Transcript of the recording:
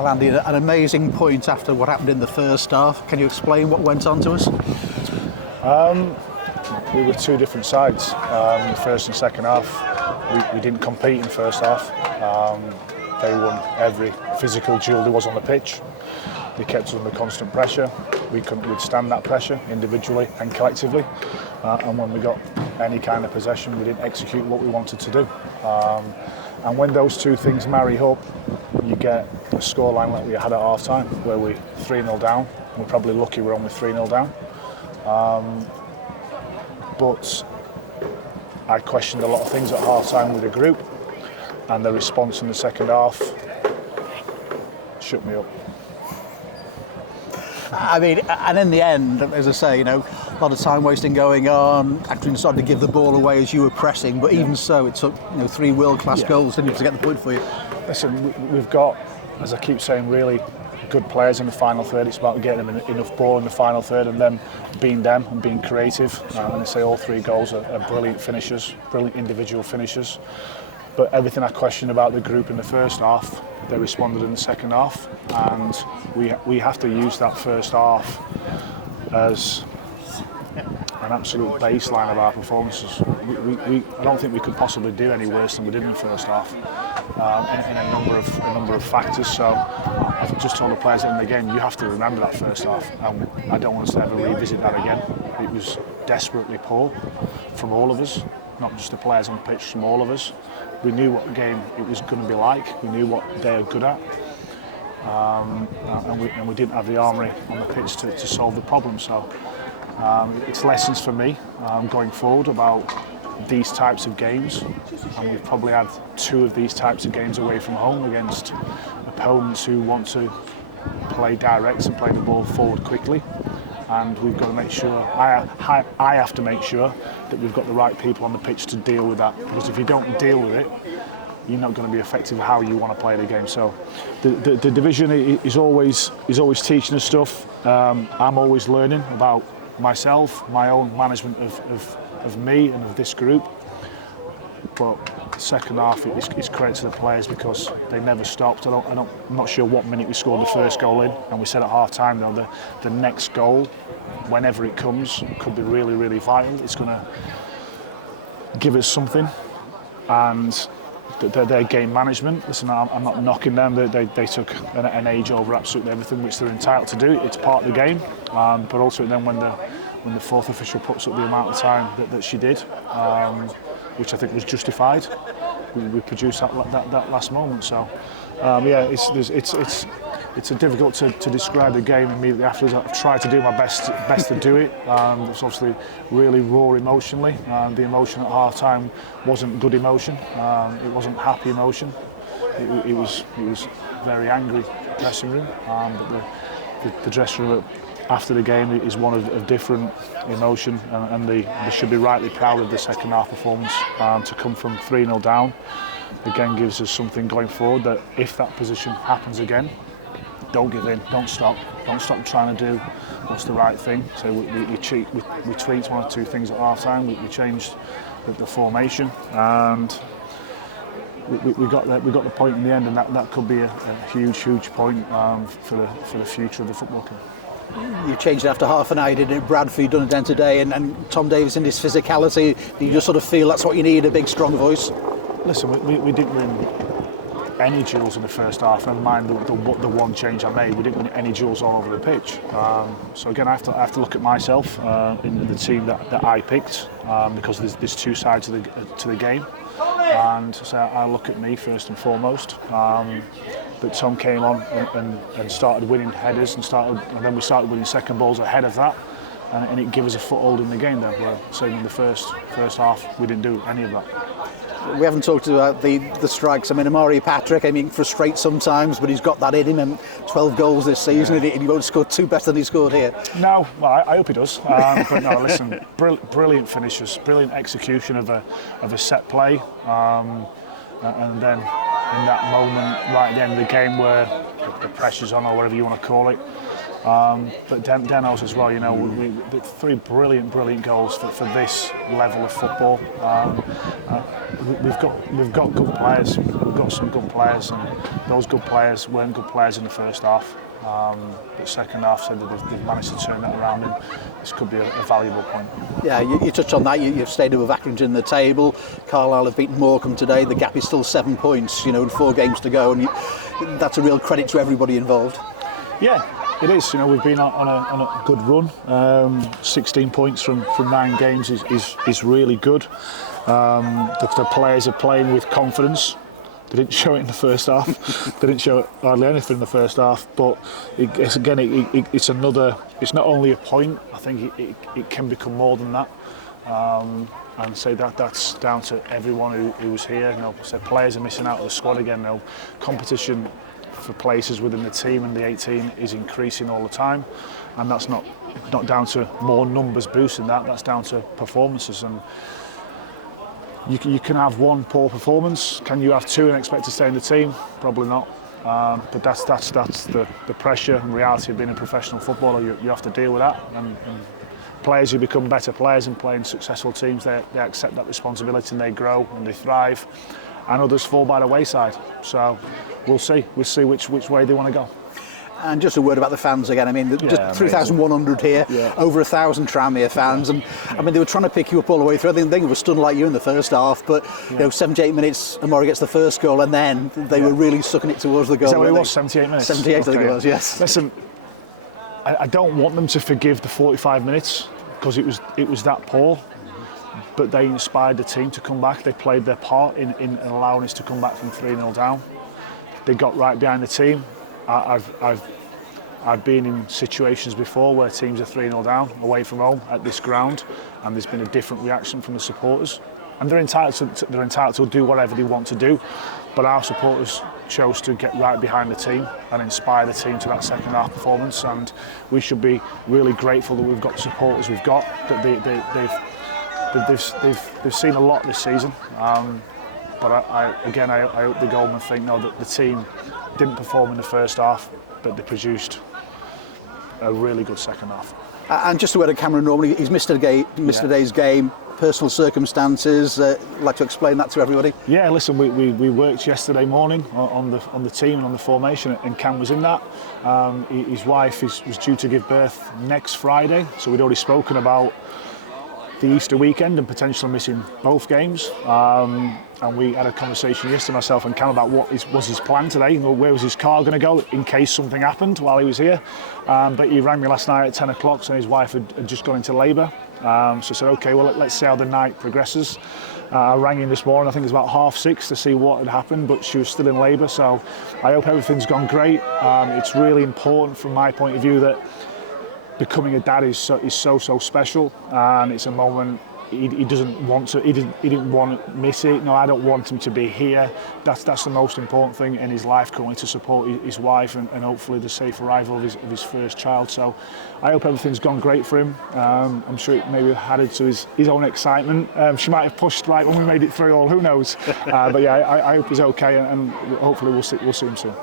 Well, Andy, an amazing point after what happened in the first half. Can you explain what went on to us? We were two different sides. The first and second half, we didn't compete in the first half. They won every physical duel there was on the pitch. They kept us under constant pressure. We couldn't withstand that pressure individually and collectively. And when we got any kind of possession, we didn't execute what we wanted to do. And when those two things marry up, you get a scoreline like we had at half time, where we're 3-0 down. We're probably lucky we're only 3-0 down. But I questioned a lot of things at half time with the group, and the response in the second half shook me up. I mean, and in the end, as I say, a lot of time wasting going on. Accrington started to give the ball away as you were pressing, but even so, it took 3 world-class goals to get the point for you. Listen, we've got, as I keep saying, really good players in the final third. It's about getting them enough ball in the final third and then being them and being creative. And I say all 3 goals are brilliant finishers, brilliant individual finishers. But everything I questioned about the group in the first half, they responded in the second half, and we have to use that first half as an absolute baseline of our performances. I don't think we could possibly do any worse than we did in the first half, in a number of factors. So I've just told the players in the game, you have to remember that first half, and I don't want us to ever revisit that again. It was desperately poor from all of us, not just the players on the pitch, from all of us. We knew what game it was going to be like. We knew what they're good at, and we didn't have the armoury on the pitch to solve the problem. So it's lessons for me going forward about these types of games, and we've probably had 2 of these types of games away from home against opponents who want to play direct and play the ball forward quickly. And we've got to make sure, I have to make sure that we've got the right people on the pitch to deal with that. Because if you don't deal with it, you're not going to be effective at how you want to play the game. So the division is always teaching us stuff. I'm always learning about myself, my own management of me and of this group. But the second half is credit to the players because they never stopped. I'm not sure what minute we scored the first goal in, and we said at half time though the next goal, whenever it comes, could be really, really vital. It's going to give us something, and their game management. Listen, I'm not knocking them. They took an age over absolutely everything, which they're entitled to do. It's part of the game, but also then when the fourth official puts up the amount of time that she did, which I think was justified, we produced that last moment. So it's difficult to describe the game immediately afterwards. I've tried to do my best to do it. It's obviously really raw emotionally. The emotion at half time wasn't good emotion. It wasn't happy emotion. It was very angry dressing room. But the dressing room after the game is one of different emotion, and they should be rightly proud of the second half performance. To come from 3-0 down again gives us something going forward, that if that position happens again, don't give in, don't stop trying to do what's the right thing. So we tweaked 1 or 2 things at half time. We changed the formation, and we got the point in the end, and that could be a huge point for the future of the football club. You changed it after half an hour, you did it at Bradford, you've done it again today, and Tom Davies in his physicality, you just sort of feel that's what you need, a big strong voice? Listen, we didn't win any duels in the first half, never mind the one change I made. We didn't win any duels all over the pitch. So again, I have to look at myself in the team that I picked, because there's 2 sides to the game, and so I look at me first and foremost. But Tom came on and started winning headers, and then we started winning second balls ahead of that, and it gave us a foothold in the game there. Where saying in the first half we didn't do any of that. We haven't talked about the strikes. I mean, 𝗦𝗧𝗣𝗥𝗧 frustrates sometimes, but he's got that in him, and 12 goals this season, and he won't score 2 better than he scored here. No, well, I hope he does. But no, listen, brilliant finishes, brilliant execution of a set play, and then in that moment, right at the end of the game, where the pressure's on, or whatever you want to call it. But Deno's as well, the 3 brilliant goals for this level of football. we've got good players. We've got some good players, and those good players weren't good players in the first half. But second half said that they've managed to turn that around, and this could be a valuable point. Yeah, you touched on that. You've stayed above Accrington in the table. Carlisle have beaten Morecambe today. The gap is still 7 points. You know, and 4 games to go, and that's a real credit to everybody involved. Yeah, it is. You know, we've been on a good run. 16 points from 9 games is really good. The players are playing with confidence. They didn't show it in the first half. They didn't show hardly anything in the first half. But it's not only a point. I think it can become more than that. And say that's down to everyone who was here. You know, so players are missing out of the squad again. You know, competition for places within the team and the 18 is increasing all the time, and that's not down to more numbers boosting that. That's down to performances. And you can have 1 poor performance. Can you have 2 and expect to stay in the team? Probably not. But that's the pressure and reality of being a professional footballer. You have to deal with that. And players who become better players and play in successful teams, they accept that responsibility and they grow and they thrive. And others fall by the wayside. So we'll see. We'll see which way they want to go. And just a word about the fans again. I mean, just 3,100 here, over 1,000 Tranmere fans, and I mean they were trying to pick you up all the way through. I think they were stunned like you in the first half, but you know, 78 minutes, 𝗦𝗧𝗣𝗣𝗢𝗥 gets the first goal, and then they were really sucking it towards the goal. Is that what it was? 78 minutes. 78, I think it was. Yes. Listen, I don't want them to forgive the 45 minutes because it was that poor. But they inspired the team to come back. They played their part in allowing us to come back from 3-0 down. They got right behind the team. I've been in situations before where teams are 3-0 down away from home at this ground, and there's been a different reaction from the supporters. And they're entitled to do whatever they want to do. But our supporters chose to get right behind the team and inspire the team to that second half performance. And we should be really grateful that we've got the supporters we've got. That they've seen a lot this season. But I hope they go home and think, no, that the team didn't perform in the first half, but they produced a really good second half. And just a word of Cameron Norman, he's missed today's game, personal circumstances. Like to explain that to everybody? Yeah, listen, we worked yesterday morning on the team and on the formation, and Cam was in that. His wife was due to give birth next Friday, so we'd already spoken about the Easter weekend and potentially missing both games. And we had a conversation yesterday, myself and Cam, about what was his plan today. You know, where was his car going to go in case something happened while he was here. But he rang me last night at 10 o'clock, saying his wife had just gone into labour. So I said, OK, well, let's see how the night progresses. I rang in this morning, I think it was about 6:30, to see what had happened, but she was still in labour. So I hope everything's gone great. It's really important from my point of view that becoming a dad is so special, and it's a moment he didn't want to miss it. No, I don't want him to be here. That's the most important thing in his life currently, to support his wife and hopefully the safe arrival of his first child. So I hope everything's gone great for him. I'm sure it maybe added to his own excitement. She might have pushed right when we made it through all, who knows. But yeah, I hope he's okay, and hopefully we'll see him soon.